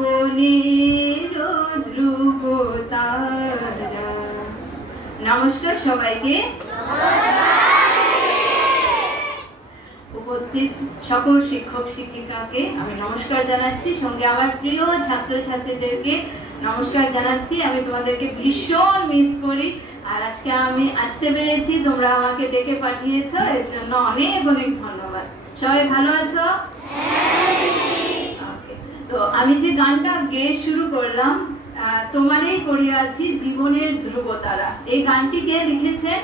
জীবনের ধ্রুব তারা। নমস্কার সবাইকে। উপস্থিত সকল শিক্ষক শিক্ষিকাকে আমি নমস্কার জানাচ্ছি, সঙ্গে আমার প্রিয় ছাত্রছাত্রীদেরকে নমস্কার জানাচ্ছি। আমি তোমাদেরকে ভীষণ মিস করি, আর আজকে আমি আসতে পেরেছি, তোমরা আমাকে ডেকে পাঠিয়েছো, এর জন্য অনেক অনেক ধন্যবাদ। সবাই ভালো আছো? তো আমি যে গানটা গেয়ে শুরু করলাম, তোমারই করিয়াছি জীবনের ধ্রুবতারা, এই গানটি কে লিখেছেন?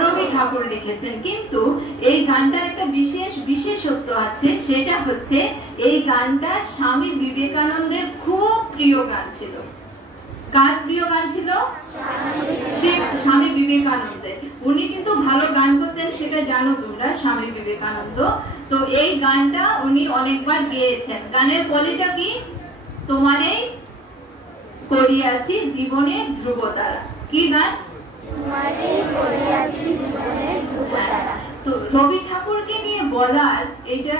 রবি ঠাকুর লিখেছেন। কিন্তু এই গানটা একটা বিশেষত্ব আছে, সেটা হচ্ছে এই গানটা স্বামী বিবেকানন্দের খুব প্রিয় গান ছিল। কার প্রিয় গান ছিল? স্বামী বিবেকানন্দের। উনি কিন্তু ভালো গান করতেন, সেটা জানো তোমরা, স্বামী বিবেকানন্দ। তো এই গানটা উনি অনেকবার গেয়েছেন। গানের পলিটা কি? তোমারই করিয়াছি জীবনের ধ্রুবতারা। কি গান? তো রবি ঠাকুরকে নিয়ে বলার এটা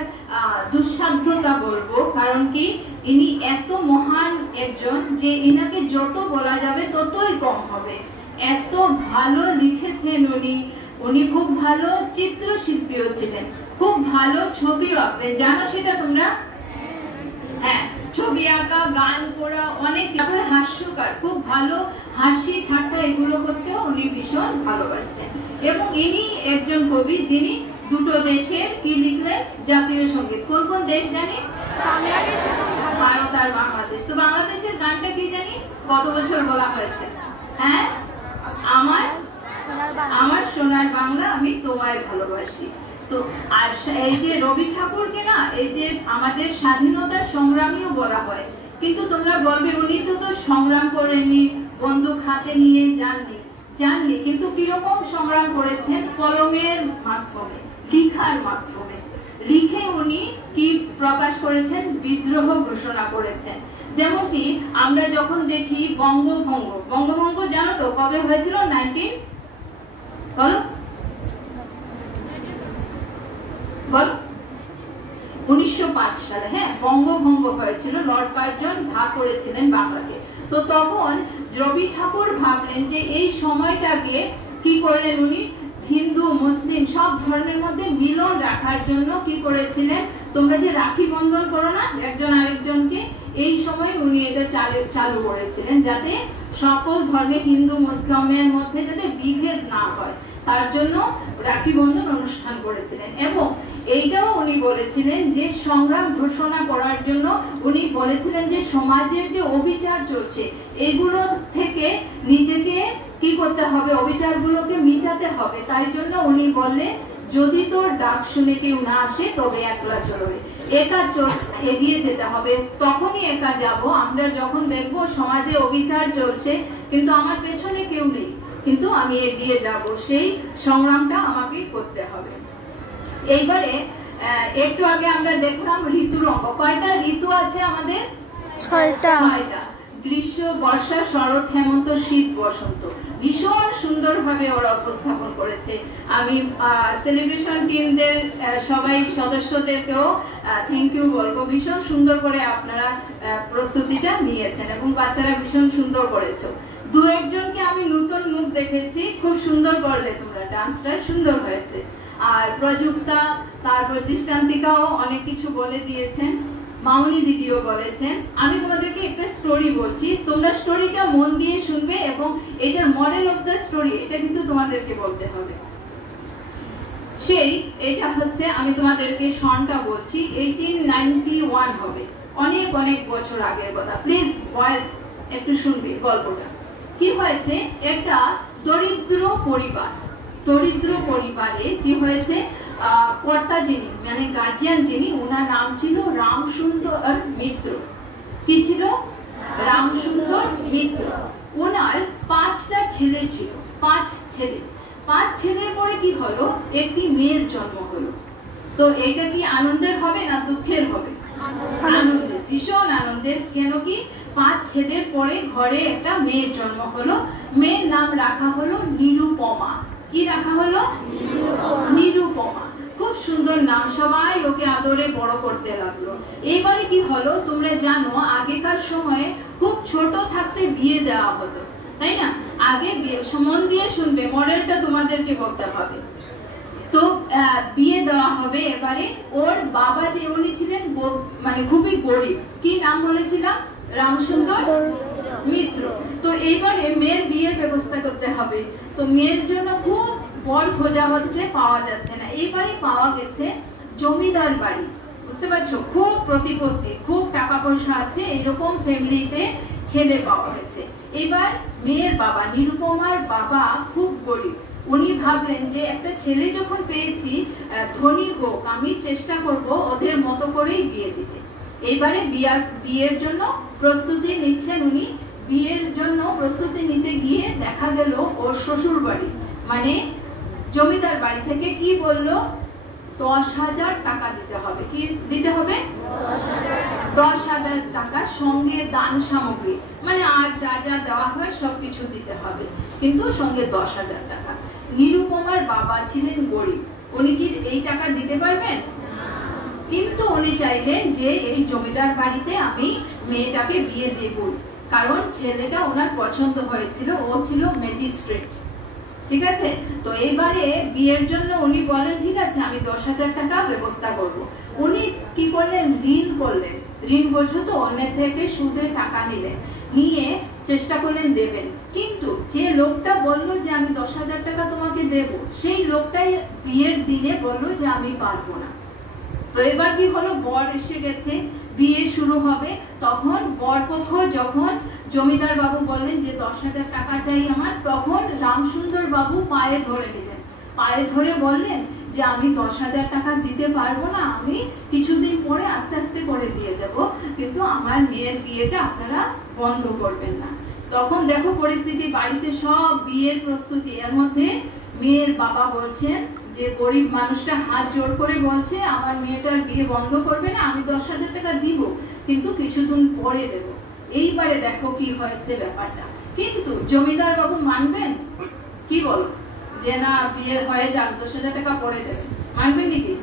দুঃসাধ্যতা বলবো, কারণ কি ইনি এত মহান একজন যে ইনাকে যত বলা যাবে ততই কম হবে। এত ভালো লিখেছেন উনি। উনি খুব ভালো চিত্রশিল্পীও ছিলেন, খুব ভালো ছবিও আঁকতেন, জানো সেটা তোমরা? হ্যাঁ, ছবি আঁকা, গান করা, অনেক। তারপরে হাস্যকার, খুব ভালো হাসি ঠাট্টা এগুলো করতেও উনি ভীষণ ভালোবাসতেন। এবং ইনি একজন কবি যিনি দুটো দেশের কি লিখলেন? জাতীয় সঙ্গীত। কোন কোন দেশ জানি? ভারত আর বাংলাদেশ। তো বাংলাদেশের গানটা কি জানি? কত বছর বলা হয়েছে? হ্যাঁ, আমার সোনার বাংলা, আমি তোমায় ভালোবাসি। তো আর এই যে রবি ঠাকুরকে না, এই যে আমাদের স্বাধীনতার সংগ্রামীও বলা হয়, কিন্তু তোমরা বলবে উনি তো সংগ্রাম করেননি, বন্দুক হাতে নিয়ে যাননি, কিন্তু কিরকম সংগ্রাম করেছেন? কলমের মাধ্যমে, লিখার মাধ্যমে। লিখে উনি কি প্রকাশ করেছেন? বিদ্রোহ ঘোষণা করেছেন। যেমন কি আমরা যখন দেখি বঙ্গভঙ্গ জানো তো কবে হয়েছিল? 1905 সালে। হ্যাঁ, বঙ্গভঙ্গ হয়েছিল, লর্ড কার্জন ভাগ করেছিলেন বাংলাকে। তো তখন রবি ঠাকুর ভাবলেন যে এই সময়টাকে কি করলেন উনি? হিন্দু মুসলিম সব ধর্মের মধ্যে মিলন রাখার জন্য কি করেছিলেন? তোমরা যে রাখি বন্ধন করো না একজন আরেকজনকে, এই সময় উনি এটা চালু করেছিলেন, যাতে সকল ধর্মে হিন্দু মুসলিমের মধ্যে যাতে বিভেদ না হয়, তার জন্য রাখি বন্ধন অনুষ্ঠান করেছিলেন। এবং এইটাও উনি বলেছিলেন যে সংগ্রাম ঘোষণা করার জন্য উনি বলেছিলেন যে সমাজের যে অবিচার চলছে এগুলো থেকে নিজেকে কি করতে হবে? অবিচারগুলোকে মিটাতে হবে। তাই জন্য উনি বললেন, যদি তোর ডাক শুনে কেউ না আসে তবে একলা চলবে, একা এগিয়ে যেতে হবে। তখনই একা যাব আমরা যখন দেখবো সমাজে অবিচার চলছে কিন্তু আমার পেছনে কেউ নেই, কিন্তু আমি এগিয়ে যাব, সেই সংগ্রামটা আমাকে করতে হবে। এইবারে একটু আগে আমরা দেখলাম ঋতুর অঙ্ক। কয়টা ঋতু আছে আমাদের? 6টা। গ্রীষ্ম, বর্ষা, শরৎ, হেমন্ত, শীত, বসন্ত। ভীষণ সুন্দরভাবে ওরা উপস্থাপন করেছে। আমি সেলিব্রেশন টিমদের সবাই সদস্যদেরকেও থ্যাংক ইউ বলবো। ভীষণ সুন্দর করে আপনারা প্রস্তুতিটা নিয়েছেন এবং বাচ্চারা ভীষণ সুন্দর করেছো। দু একজনকে আমি নতুন মুখ দেখেছি, খুব সুন্দর করলে তোমরা, ডান্সটা সুন্দর হয়েছে। আর প্রযুক্তা, তারপর দৃষ্টান্তিকাও অনেক কিছু বলে দিয়েছেন, মামনি দিদিও বলেছেন। আমি তোমাদেরকে একটা স্টোরি বলছি, তোমরা স্টোরিটা মন দিয়ে শুনবে এবং এটার মডেল অফ দ্য স্টোরি এটা কিন্তু তোমাদেরকে বলতে হবে। এটা হচ্ছে, আমি তোমাদেরকে সনটা বলছি, 1891 হবে, অনেক অনেক বছর আগের কথা। প্লিজ ভয়েস একটু শুনবে গল্পটা। কি হয়েছে? একটা দরিদ্র পরিবারে কি হয়েছে? কর্তা যিনি মানে গার্জিয়ান যিনি, ওনার নাম ছিল রামসুন্দর মিত্র। কি ছিল? রামসুন্দর মিত্র। ওনার 5টা ছেলে ছিল, 5 ছেলের পরে কি হলো? একটি মেয়ের জন্ম হলো। তো এটা কি আনন্দের হবে না দুঃখের হবে? আনন্দের, ভীষণ আনন্দের। কেন কি 5 ছেলের পরে ঘরে একটা মেয়ের জন্ম হলো। মেয়ের নাম রাখা হলো নিরুপমা। কি রাখা হলো? নিরুপমা। খুব সুন্দর নাম, সবাই ওকে আদরে বড় করতে লাগলো। এইবারে কি হলো তোমরা জানো, আগেকার সময়ে খুব ছোট থাকতে বিয়ে দেওয়া হতো, তাই না? আগে মন দিয়ে শুনবে, মডেলটা তোমাদেরকে বলতে হবে। তো বিয়ে দেওয়া হবে। এবারে ওর বাবা যে উনি ছিলেন মানে খুবই গরিব, কি নাম বলেছিলাম? রামসুন্দর মিত্র। তো এইবারে মেয়ের বিয়ের ব্যবস্থা করতে হবে। তো মেয়ের জন্য খুব বর খোঁজা হচ্ছে, পাওয়া যাচ্ছে না। এইবারে পাওয়া গেছে জমিদার বাড়ি, বুঝতে পারছো? খুব প্রতিপত্তি, খুব টাকা পয়সা আছে, এরকম ফ্যামিলিতে ছেলে পাওয়া গেছে। এবার মেয়ের বাবা, নিরুপমার বাবা খুব গরিব। উনি ভাবলেন যে একটা ছেলে যখন পেয়েছি, ধনী হোক, আমি চেষ্টা করব ওদের মতো করেই বিয়ে দিতে। এবারে বিয়ের জন্য প্রস্তুতি নিচ্ছেন উনি। বিয়ের জন্য প্রস্তুতি নিতে গিয়ে দেখা গেল ওর শ্বশুর বাড়ি মানে জমিদার বাড়ি থেকে কি বললো, 10,000 টাকা দিতে হবে। কি দিতে হবে? 10,000 টাকা, সঙ্গে দান সামগ্রী, মানে আর যা যা দেওয়া হয় সবকিছু দিতে হবে, কিন্তু সঙ্গে 10,000 টাকা। নিরুপমার বাবা ছিলেন গরিব, উনি কি এই টাকা দিতে পারবেন? কিন্তু উনি চাইলেন যে এই জমিদার বাড়িতে আমি মেয়েটাকে বিয়ে দেব, কারণ ছেলেটা ওনার পছন্দ হয়েছিল, ও ছিল ম্যাজিস্ট্রেট, ঠিক আছে? তো এবারে বিয়ের জন্য উনি বলেন ঠিক আছে আমি 10,000 টাকা ব্যবস্থা করব। উনি কি করলেন? ঋণ করলেন। ঋণ বোঝো তো, অন্যের থেকে সুদে টাকা নিলেন, নিয়ে চেষ্টা করলেন দেবেন। কিন্তু যে লোকটা বললো যে আমি 10,000 টাকা তোমাকে দেব, সেই লোকটাই বিয়ের দিনে বললো যে আমি পারবো না। তো এবার কি হলো, বর এসে গেছে, বিয়ে শুরু হবে। তখন বরপক্ষ যখন জমিদার বাবু বললেন যে 10,000 টাকা চাই আমার, তখন রামসুন্দর বাবু পায়ে ধরে নিলেন, পায়ে ধরে বললেন যে আমি 10,000 টাকা দিতে পারবো না, আমি কিছুদিন পরে আস্তে আস্তে করে দিয়ে দেব, কিন্তু আমার মেয়ের বিয়েটা আপনারা বন্ধ করবেন না। তখন দেখো পরিস্থিতি, বাড়িতে সব বিয়ের প্রস্তুতি, এর মধ্যে মেয়ের বাবা বলছেন যে গরিব মানুষটা হাত জোর করে বলছে আমার মেয়েটার বিয়ে বন্ধ করবে না, আমি 10,000 টাকা দিব, কিন্তু কিছুদিন পরে দেব। এইবারে দেখো কি হয়েছে ব্যাপারটা। কিন্তু জমিদার বাবু মানবেন? কি বলো, যে না বিয়ে হয়ে যাক, 10,000 টাকা পরে দেবে, মানবেন নাকি?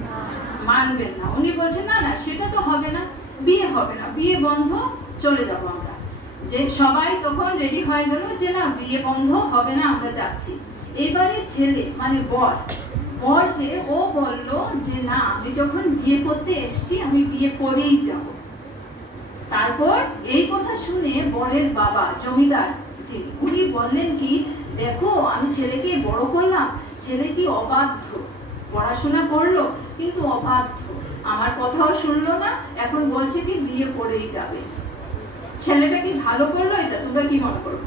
মানবেন না। উনি বলছেন না না সেটা তো হবে না, বিয়ে হবে না, বিয়ে বন্ধ, চলে যাব আমরা। যে সবাই তখন রেডি হয়ে গেল যে না বিয়ে বন্ধ হবে না, আমরা যাচ্ছি। এবারে ছেলে মানে বর যে ও বলল যে না আমি যখন বিয়ে করতে এসছি আমি বিয়ে করেই যাব। তারপর এই কথা শুনে বরের বাবা জমিদার জি উনি বললেন কি, দেখো আমি ছেলেকে বড় করলাম, ছেলে কি অবাধ্য, পড়াশোনা করলো কিন্তু অবাধ্য, আমার কথাও শুনলো না, এখন বলছে কি বিয়ে করেই যাবে। ছেলেটা কি ভালো করলো? এটা তোমরা কি মনে করো?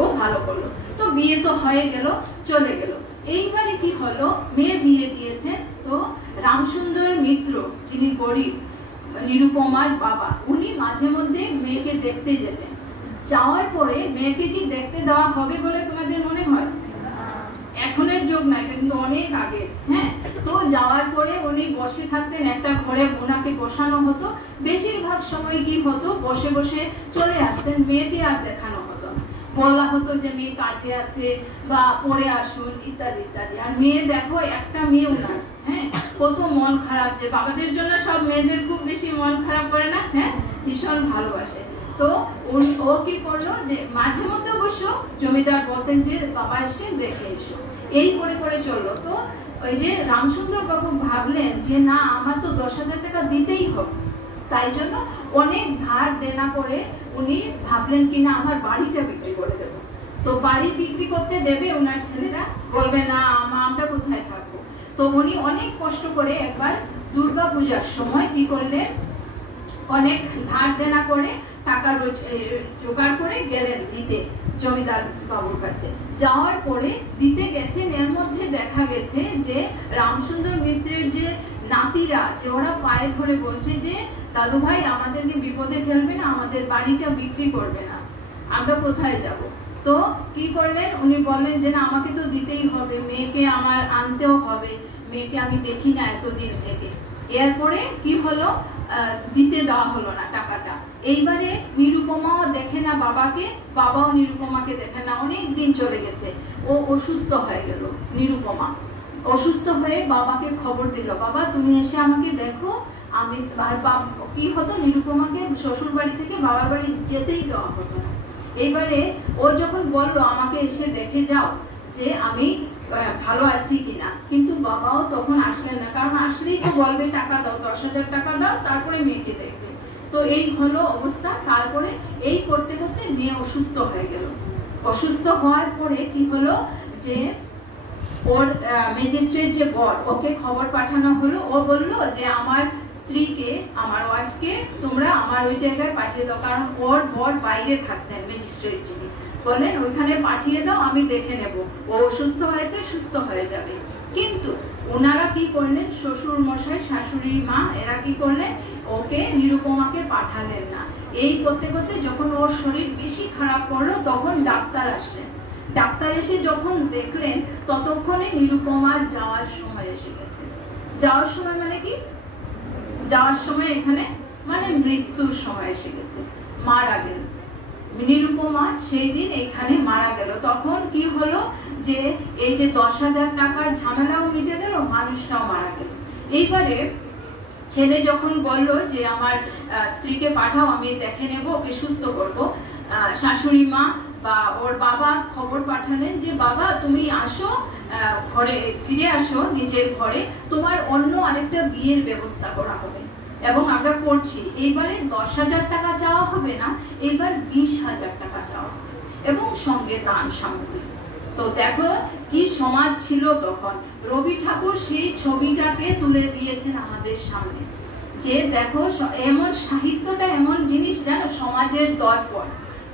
ও ভালো করলো। তো বিয়ে তো হয়ে গেল, চলে গেল। এইবারে কি হলো, মেয়ে বিয়ে দিয়েছে। তো রামসুন্দর মিত্র যিনি গরিব, নিরুপমার বাবা, উনি মাঝে মধ্যে মেয়েকে দেখতে যেতেন। যাওয়ার পরে মেয়েকে কি দেখতে দেওয়া হবে বলে তোমাদের মনে হয়? এখনের যুগ না, এটা কিন্তু অনেক আগে। হ্যাঁ, তো যাওয়ার পরে উনি বসে থাকতেন, একটা ঘরে ওনাকে বসানো হতো। বেশিরভাগ সময় কি হতো, বসে বসে চলে আসতেন, মেয়েকে আর দেখানো হতো না, বলা হতো যে মেয়ে কাজে আছে বা পরে আসুন ইত্যাদি ইত্যাদি। আর মেয়ে দেখো, একটা মেয়ে উনার, হ্যাঁ, কত মন খারাপ, যে বাবাদের জন্য সব মেয়েদের খুব বেশি মন খারাপ করে না, হ্যাঁ, ভীষণ ভালোবাসে। তো ও কি করলো, যে মাঝে মধ্যে অবশ্য জমিদার বলতেন যে বাবা এসে দেখে এসো, এই করে করে চললো। তো ওই যে রামসুন্দর বাবু ভাবলেন যে না আমার তো 10,000 টাকা দিতেই হবে, তাই জন্য অনেক ধার দেনা করে উনি ভাবলেন কিনা আমার বাড়িটা বিক্রি করে দেব। তো বাড়ি বিক্রি করতে দেবে ওনার ছেলেরা, বলবে না আমরা কোথায় থাকবো। তো উনি অনেক কষ্ট করে একবার দুর্গা পূজার সময় কি করলেন, অনেক ধার দেনা করে টাকা জোগাড় করে গেলেন দিতে জমিদার বাবুর কাছে। যাওয়ার পরে দিতে গেছেন, এর মধ্যে দেখা গেছে যে রামসুন্দর মিত্রের যে নাতিরা আছে ওরা পায়ে ধরে বলছে যে দাদু ভাই আমাদেরকে বিপদে ফেলবে না, আমাদের বাড়িটা বিক্রি করবে না, আমরা কোথায় যাব। তো কি করলেন, উনি বললেন যে না আমাকে তো দিতেই হবে, মেয়েকে আমার আনতেও হবে, মেয়েকে আমি দেখি না এতদিন থেকে। এরপরে কি হলো, দিতে দেওয়া হলো না টাকাটা। এইবারে নিরুপমাও দেখে না বাবাকে, বাবাও নিরুপমাকে দেখে না, অনেক দিন চলে গেছে, ও অসুস্থ হয়ে গেল নিরুপমা, অসুস্থ হয়ে বাবাকে খবর দিল, বাবা তুমি এসে আমাকে দেখো। আমি কি হতো, নিরুপমাকে শ্বশুর বাড়ি থেকে বাবার বাড়ি যেতেই দেওয়া হতো না। এইবারে ও যখন বললো আমাকে এসে দেখে যাও যে আমি ভালো আছি কিনা, কিন্তু বাবাও তখন আসলেন না, কারণ আসলেই তো বলবে টাকা দাও, 10,000 টাকা দাও, তারপরে মেয়েকে দেখবে। তো এই হলো অবস্থা। তারপরে এই করতে করতে মেয়ে অসুস্থ হয়ে গেল। অসুস্থ হওয়ার পরে কি হলো যে ওর ম্যাজিস্ট্রেট যে বর, ওকে খবর পাঠানো হলো। ও বললো যে আমার স্ত্রীকে, আমার ওয়াইফকে তোমরা আমার ওই জায়গায় পাঠিয়ে দাও, কারণ ওর বর বাইরে থাকতেন, ম্যাজিস্ট্রেট যিনি বললেন ওইখানে পাঠিয়ে দাও, আমি দেখে নেব, ও অসুস্থ হয়েছে, সুস্থ হয়ে যাবে। কিন্তু ওনারা কি করলেন, শ্বশুর মশাই, শাশুড়ি মা, এরা কি করলেন, ওকে নিরুপমাকে পাঠালেন না। এই করতে করতে যখন ওর শরীর বেশি খারাপ করলো, তখন ডাক্তার আসলেন। ডাক্তার এসে যখন দেখলেন, ততক্ষণে নিরুপমার যাওয়ার সময় এসে গেছে। যাওয়ার সময় মানে কি, যাওয়ার সময় এখানে মানে মৃত্যুর সময় এসে গেছে, মারা গেল নিরুপমা। সেই দিন এখানে মারা গেল। তখন কি হলো যে এই যে 10,000 টাকার ঝামেলাও মিটে গেল, মানুষটাও মারা গেল। এইবারে ছেলে যখন বলল যে আমার স্ত্রীকে পাঠাও, আমি দেখে নেব, ওকে সুস্থ করব, শাশুড়ি মা বা ওর বাবা খবর পাঠালেন যে বাবা তুমি আসো, ঘরে ফিরে আসো নিজের ঘরে, তোমার অন্য আরেকটা বিয়ের ব্যবস্থা করা হবে এবং আমরা করছি। এইবারে 10,000 টাকা চাওয়া হবে না, এবার 20,000 টাকা চাওয়া হবে এবং সঙ্গে দান সামগ্রী। তো দেখো কি সমাজ ছিল তখন। রবি ঠাকুর সেই ছবিটাকে তুলে দিয়েছেন আমাদের সামনে, যে দেখো এমন সাহিত্যটা এমন জিনিস, জানো, সমাজের দর্পণ,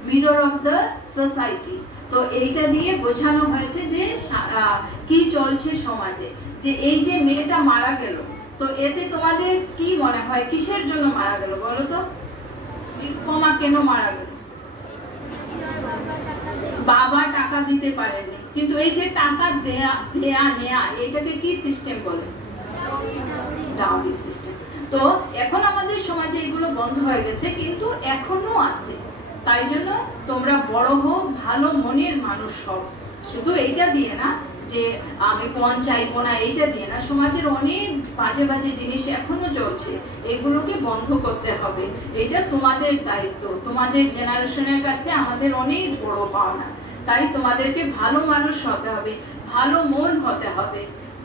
মিরর অফ দ্য সোসাইটি। তো এইটা দিয়ে বোঝানো হয়েছে যে কি চলছে সমাজে। যে এই যে মেয়েটা মারা গেল, তো এতে তোমাদের কি মনে হয় কিসের জন্য মারা গেল বলো তো? নিরুপমা কেন মারা গেল? বাবা টাকা দিতে পারেনি, কিন্তু এই যে টাকা দেয়া নেয়া, এটাকে কি সিস্টেম বলে? Dowry system. তো এখন আমাদের সমাজে এগুলো বন্ধ হয়ে গেছে, কিন্তু এখনো আছে। তাই জন্য তোমরা বড় হও, ভালো মনের মানুষ হও। শুধু এইটা দিয়ে না যে আমি পণ চাইবো না, এইটা দিয়ে না। সমাজের অনেক বাজে বাজে জিনিস এখনো চলছে, এগুলোকে বন্ধ করতে হবে। এটা তোমাদের দায়িত্ব, তোমাদের জেনারেশনের কাছে আমাদের অনেক বড় পাওনা। তাই তোমাদেরকে ভালো মানুষ হতে হবে, ভালো মন হতে হবে,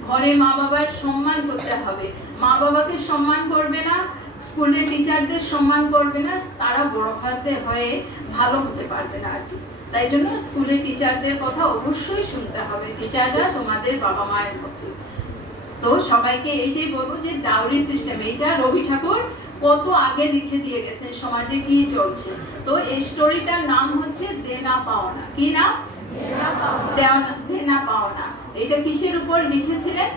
ঘরে মা বাবার সম্মান করতে হবে। মা বাবাকে সম্মান করবে না, স্কুলে টিচারদের সম্মান করবে না, তারা বড় হয়ে ভালো হতে পারবে না আর কি। তাই জন্য স্কুলে টিচারদের কথা অবশ্যই শুনতে হবে, টিচাররা তোমাদের বাবা মায়ের মতো। তো সবাইকে এইটাই বলবো যে ডাউরি সিস্টেম, এইটা রবি ঠাকুর কত আগে লিখে দিয়ে গেছেন সমাজে কি চলছে। তো এই স্টোরিটার নাম হচ্ছে দেনা পাওনা। কি নাম? দেনা পাওনা। এটা কিসের উপর লিখেছিলেন?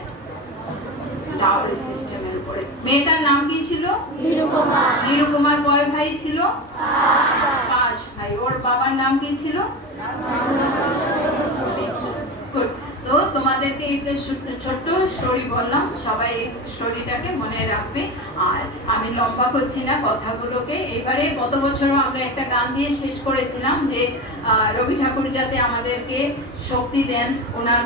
ডাউরি সিস্টেমের উপরে। মেয়েটার নাম কি ছিল? নিরুপমা। নিরুপমার কয় ভাই ছিল? 5 ভাই। ওর বাবার নাম কি ছিল? তো তোমাদেরকে একটা ছোট্ট স্টোরি বললাম, সবাই এই স্টোরিটাকে মনে রাখবে। আর আমি লম্বা করছি না কথাগুলোকে। এবারে গত বছরও আমরা একটা গান দিয়ে শেষ করেছিলাম যে রবি ঠাকুর যাতে আমাদেরকে শক্তি দেন, ওনার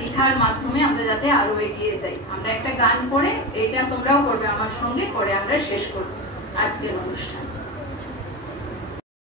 লেখার মাধ্যমে আমরা যাতে আরো এগিয়ে যাই। আমরা একটা গান করে, এটা তোমরাও করবে আমার সঙ্গে, করে আমরা শেষ করব আজকের অনুষ্ঠান।